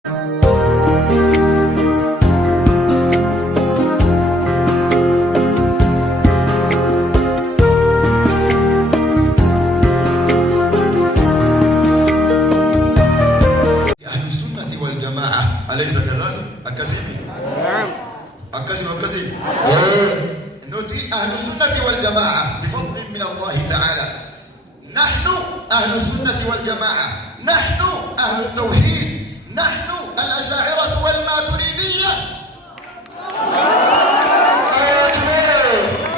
أليس كذلك؟ أكسب؟ نعم. أكسب. نتي أهل السنة والجماعة بفضل من الله تعالى. نحن أهل السنة والجماعة، نحن أهل التوحيد، نحن الأشاعرة والماتريدية.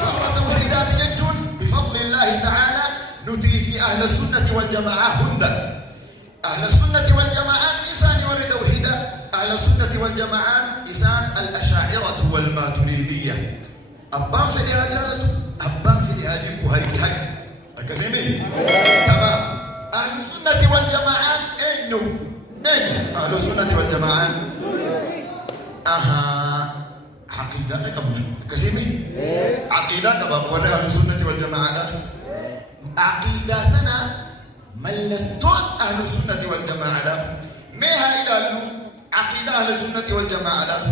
والله توحيدات جد بفضل الله تعالى. نتي في أهل السنة والجماعة هندا أهل السنة والجماعة إسان ور توحيدا. أهل السنة والجماعة إسان الأشاعرة والماتريدية. أبان في الإهاجة أبان في الإهاجة وهيك حاجة أكسيمي تمام. أهل السنة والجماعة إنه أهل السنة والجماعة عقيدة كم أكسيمي عقيدة كم ور أهل السنة والجماعة عقيدتنا ملتون أهل السنة والجماعة ميها إلى عقيدة أهل السنة والجماعة.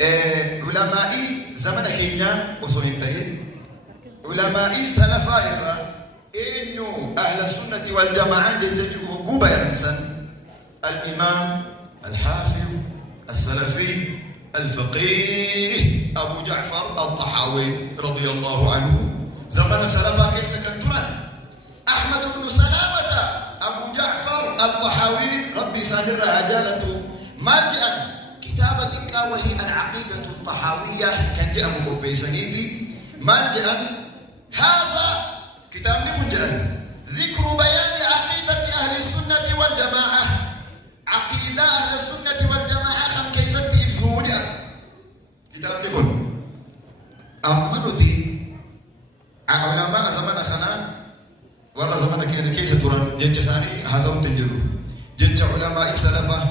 علمائي زمن كينيا وصوهنتين علمائي سلفائر إنه أهل السنة والجماعة يجوا قوبا ينسن الإمام الحافظ السلفي الفقيه أبو جعفر الطحاوي رضي الله عنه. زمن سلفا كيف كنتران أحمد بن سلامة أبو جعفر الطحاوي ربي سانر هجالته مالجأ كتابتك وهي العقيدة الطحاوية كان جاء مكوبي سنيدي مالجأ هذا كتاب نفجأ ذكر بيان عقيدة أهل السنة والجماعة. عقيدة أهل السنة والجماعة خم كيستي بزوجة كتاب نقول أمنتي علماء زمن خنا ورا زمن كيس تران جنج ثاني هذا تنجرو جنج علماء سلفة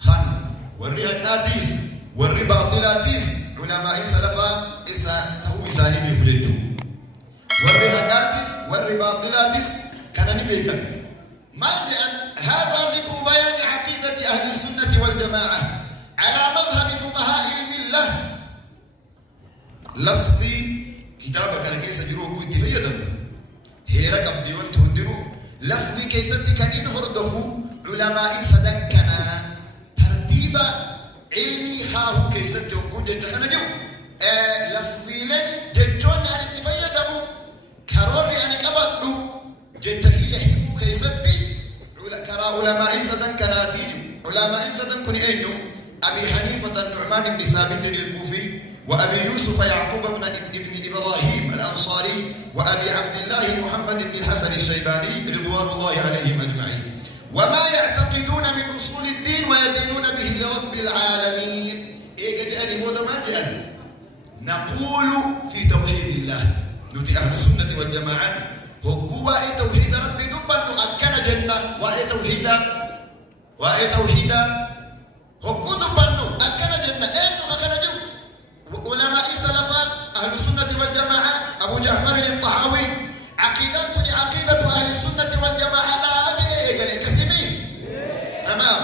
خن والرياضاتيس والرباطلاتيس علماء سلفة إسا هو إساني بيبلجو والرياضاتيس والرباطلاتيس كان نبيك مالجأ هذا ذكر بيان عقيدة أهل السنة والجماعة على مذهب فقهاء الملة. لفظي كتابك أنا كيس جروب ويتفيدم هيرك أبدي وانت هندرو لفظي كيستي كانين هردفو علماء صدقنا ترتيب علمي خاهو كيستي وكون جتخنا جو لفظي لن جتون أن تفيدمو كروري أنا كبتلو جتخي يحيبو كيستي كرا علماء صدقنا تيجو علماء صدقني أينو أبي حنيفة النعمان بن ثابت الكوفي وأبي يوسف يعقوب بن إبراهيم الأنصاري وأبي عبد الله محمد بن الحسن الشيباني رضوان الله عليهم أجمعين. وما يعتقدون من أصول الدين ويدينون به لرب العالمين. إيه جاءني موضع ما جاءني نقول في توحيد الله. نتي أهل السنة والجماعة هو توحيد ربي دبا أكن جنة وأي توحيدا هو دبا أكن جنة إنه أكن جو علماء سلفا أهل السنة والجماعة أبو جعفر الطحاوي عقيدتني عقيدة أهل السنة والجماعة لا أجل كسمين تمام.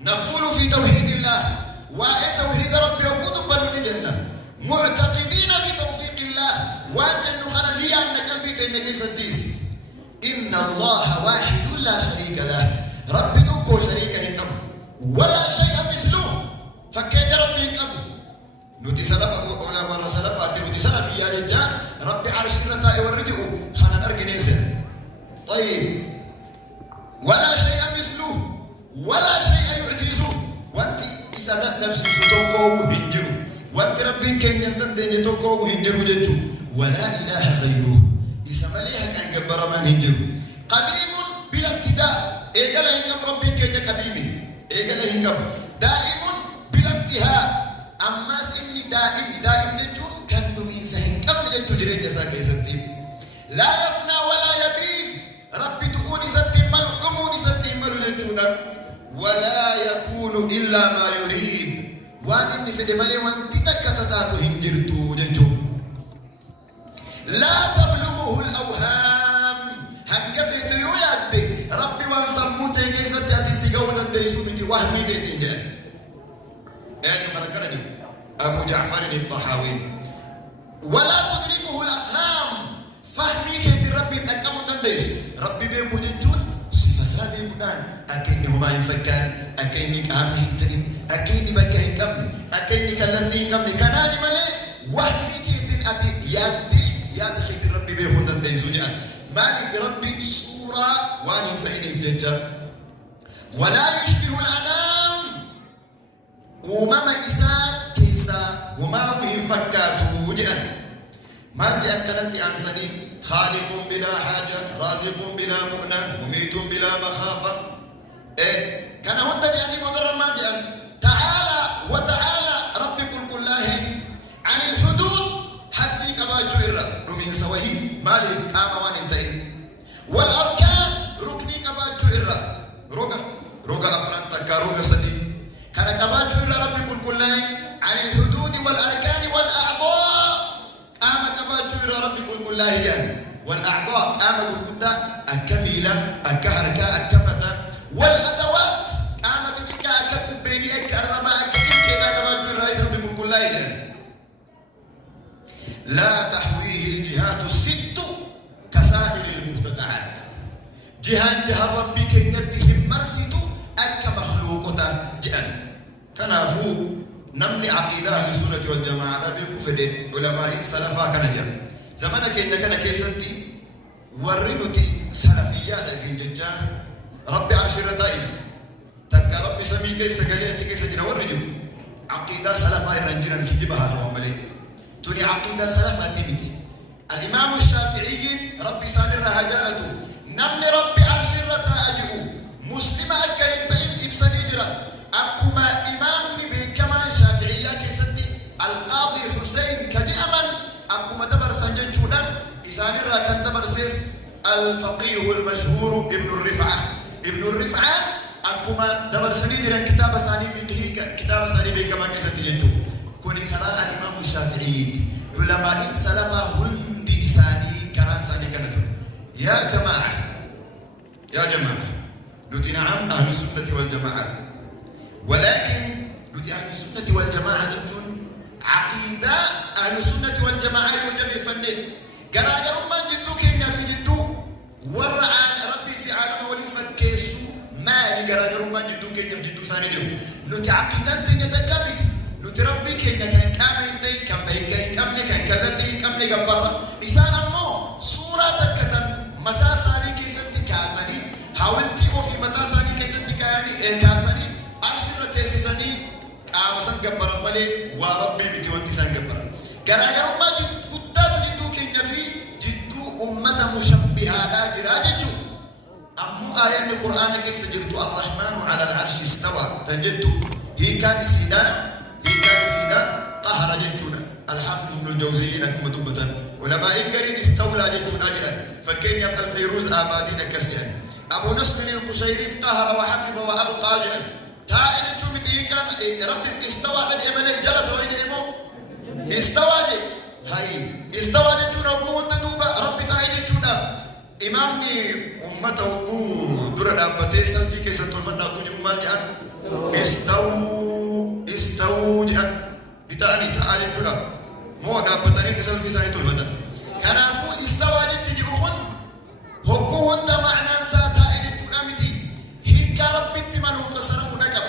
نقول في توحيد الله وأي توحيد ربي وقود بنو الجنة معتقدين بتوفيق الله وأنجل نخنا لي أن قلبي تنجي ستيس إن الله واحد لا شريك له. ربي دكو شريك هكم ولا شيء مثله فكين ربي هكم. نتي سلف علماء سلفات نتي سلف يا رجال ربي عرش رتاء ورجعوا خنا نرجنيسن. طيب ولا شيء مثله ولا شيء يعجزه وانت إذا نفسي ستوكو هنجرو وانت ربي كين يندن توكو هنجرو جتو ولا إله غيره إذا مليها كان جبر من هنجرو قديم بلا ابتداء إيجالا هنجم ربي كين قديمي إيجالا هنجم دائم بلا انتهاء أما إني دائم نجو كان نبين سهين قبل أن تجرين جزاك يستيم لا يفنى ولا يبيد. ربي تقولي ستيم ملو قموني ستيم ملو نجونا ولا يكون إلا ما يريد. وان إني في دمالي وانتي تكتتاتو هنجرتو جنجو لا تبلغه الأوهام هنقفت يوياد به ربي وان سموتي كيستي أتتقون الديس وهمي تيتين يعني خلقنا دي أبو جعفر الطحاوي ولا تدركه الأفهام فهمي كيت ربي أكمل تنديس ربي بيكو جنجون صفة سابي كدان أكيني هما ينفكان أكيني كامي هنتين أكيني بكهن كمي أكيني كالتين كمي كناني ملي وهمي كيت أتي ياد خيت ربي بيكو تنديس وجان مالي في ربي صورة وان ينتهيني في جنجة ولا يشبه الأنام وما إسان كيسا وما هو ينفكاته وجان ما جاء كانت أنساني خالق بلا حاجة رازق بلا مؤنة مميت بلا مخافة كان هدى يعني مضر ما جاء تعالى وتعالى رب كله عن الحدود حدي كما جئر رمين سويه مالي قام وان انتهي والأركان ركني كما جئر رقا أفران تكا رقا سدي كان كما جئر رب كله عن الحدود والأركان والأعضاء قام كما جئر رب كله جان والأعضاء قام بالقدة الكميلة الكهركاء الكمدة والأدوات قامت تلك أكبيني أكرما أكيد كما جئر رئيس رب كله جان لا تحويه الجهات الست كسائر المبتدعات جهة ربي كينتهم مرسيتو أك مخلوقتا جئن كنافو نمني عقيدة أهل السنة والجماعة بيكو فدي علماء سلفا كنجم زمانك إنك أنا كيسنتي ورنتي سلفيات في الججة ربي عرش الرتائب تكا ربي سمي كيس قليل كيس جنا ورجو عقيدة سلفا يرنجنا الهجبها سوى ملك توني عقيدة سلفا تيمتي الإمام الشافعي ربي سالر هجالته نمني ربي عرش الرتائب مسلم أكا ينتهي إبساني جرا أكما إمامني بكما شافعية كيسنتي القاضي حسين كجأمن أكما دبر سنجن شودان إساني راكن دبر سيس الفقيه المشهور ابن الرفعة أكما دبر سنجرا كتاب ساني فقهي كتاب ساني بكما كيسنتي جنشو كوني قراء الإمام الشافعي علماء سلفا هندي ساني كران ساني كنتو يا جماعة نتي نعم أهل السنة والجماعة ولكن نتي أهل السنة والجماعة جنتون عقيدة أهل السنة والجماعة يوجب فنين قراجر ما جدو كينا في جدو ورعان ربي في عالم ولفكيسو مالي قراجر ما جدو كينا في جدو ثاني ديو نتي عقيدة تنتكامت نتي ربي كينا كان كامنتين كان كلتين كمني كبرا إسان أمو سورة تكتن متى ساني كيستي كاساني حاولتي وفي متى ساني كيستي كاساني أرسل تيسساني قامسان كبرا مالي وربي بتوانتي سان كبرا كراجر ما جدو كينا في جدو أمة مشبهة لا جراجتو أمو آية القرآن كيس جرتو الرحمن على العرش استوى تنجدو هي كان سيدا قهر جتونا الحافظ ابن الجوزي لكم دبتا ولما إنقرين استولى جتونا جاء فكين يفعل فيروز آبادين كسيان أبو نصر القشيري قهر وحفظ وأبقى جاء تائل جمت كان ربي استوى قد إمالي جلس وإن إمو استوى جي هاي استوى جتونا وقوة ندوبة ربي تائل جتونا إمامني أمته وقوة درد أبتي سلفي كيسا تلفنا وقوة جمال جاء استوى جاء بتاني تعالي جرا مو دابتاني تسال في ساني تلفتا كنافو استوى جتجيخون هكون دا معنى ساتا إلي تنامتي هيك ربي تمنهم فسرم نكب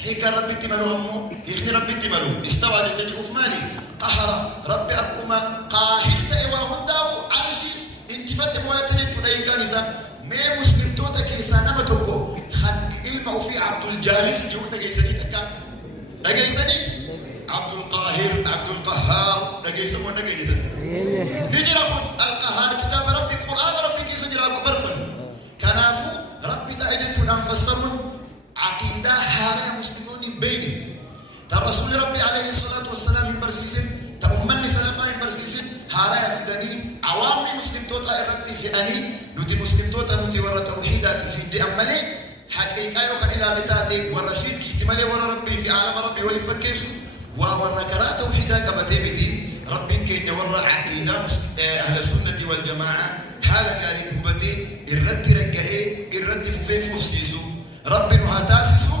هيك ربي تمنهم هيك ربي تمنهم استوى جتجيخ مالي قهر ربي أكما قاهر تأيواهن داو عرشيس انتفات مواتني تنايكا نسان مي مسلم توتا كيسا نمتوكو خد علمه في عبد الجالس جوتا كيساني تكا نجيساني عبد القهار دقي سمو دقي جدا نجرهم القهار كتاب ربي القرآن ربي كي سجرا برقن كنافو ربي تأجد تنام فسرون عقيدة حالة مسلمون بيني ترسول ربي عليه الصلاة والسلام من برسيسين تأمني سلفا من برسيسين حالة يفدني عوامي مسلم توتا إردتي في أني نتي مسلم توتا نتي ورى توحيداتي في الجي أمالي حقيقة يوكا إلى بتاتي ورشيد كي تمالي ورى ربي في عالم ربي ولفكيسو وورى كرا توحيدا كبتي بدي ربي كين يورى عقيدة أهل السنة والجماعة حال قارن هبتي الرد ركعي الرد فوفي فوسيسو ربي نها تاسسو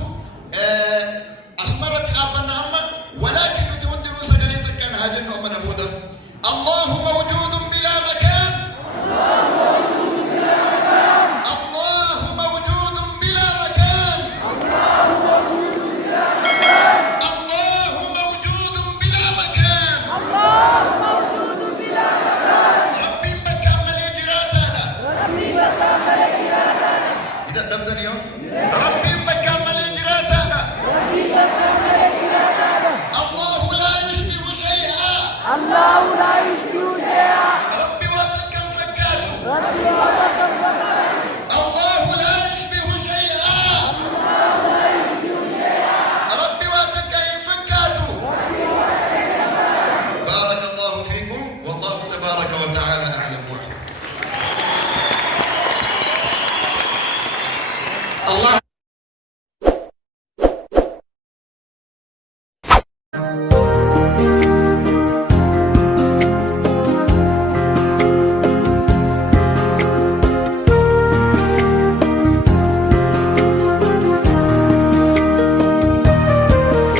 الله.